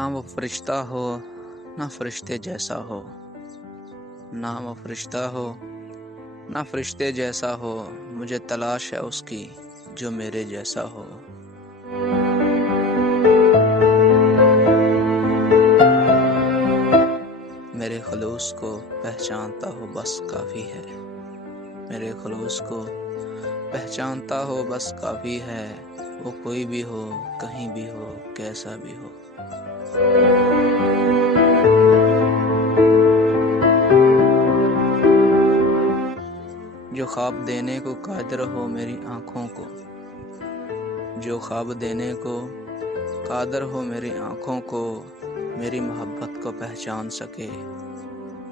ना वो फरिश्ता हो ना फरिश्ते जैसा हो, ना वो फरिश्ता हो ना फरिश्ते जैसा हो। मुझे तलाश है उसकी जो मेरे जैसा हो। मेरे खलूस को पहचानता हो बस काफ़ी है। मेरे खलूस को पहचानता हो बस काफ़ी है। वो कोई भी हो, कहीं भी हो, कैसा भी हो। जो ख्वाब देने को कादिर हो मेरी आँखों को, जो ख्वाब देने को कादिर हो मेरी आँखों को, मेरी मोहब्बत को पहचान सके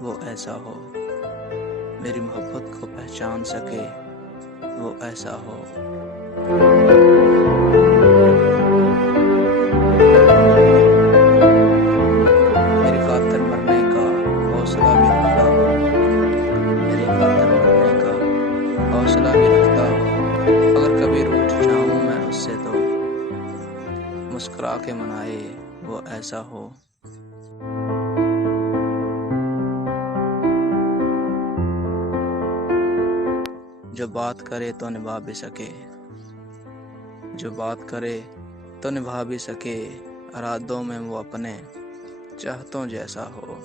वो ऐसा हो। मेरी मोहब्बत को पहचान सके वो ऐसा हो। मेरी खातिर मरने का हौसला भी रखता हो, मेरी खातिर मरने का हौसला भी रखता हो। अगर कभी रूठ जाऊं मैं उससे तो मुस्कुरा के मनाए वो ऐसा हो। जो बात करे तो निभा भी सके, जो बात करे तो निभा भी सके। इरादों में वो अपने चाहतों जैसा हो।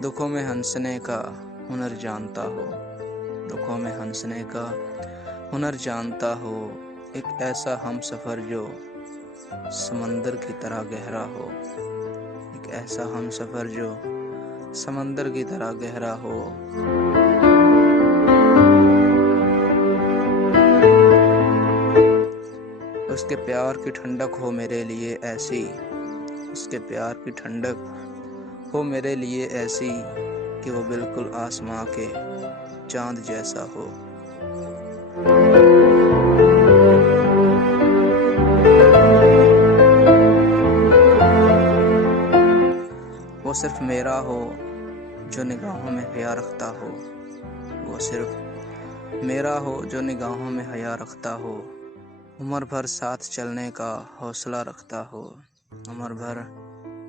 दुखों में हंसने का हुनर जानता हो, दुखों में हंसने का हुनर जानता हो। एक ऐसा हम सफ़र जो समंदर की तरह गहरा हो, एक ऐसा हम सफ़र जो समंदर की तरह गहरा हो। उसके प्यार की ठंडक हो मेरे लिए ऐसी, उसके प्यार की ठंडक हो मेरे लिए ऐसी कि वो बिल्कुल आसमां के चांद जैसा हो। वो सिर्फ मेरा हो जो निगाहों में हया रखता हो, वो सिर्फ मेरा हो जो निगाहों में हया रखता हो। उम्र भर साथ चलने का हौसला रखता हो, उम्र भर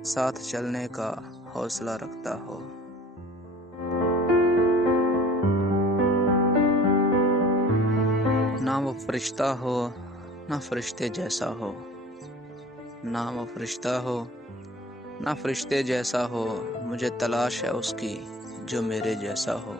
साथ चलने का हौसला रखता हो। ना वो फरिश्ता हो ना फरिश्ते जैसा हो, ना वो फरिश्ता हो ना फरिश्ते जैसा हो। मुझे तलाश है उसकी जो मेरे जैसा हो।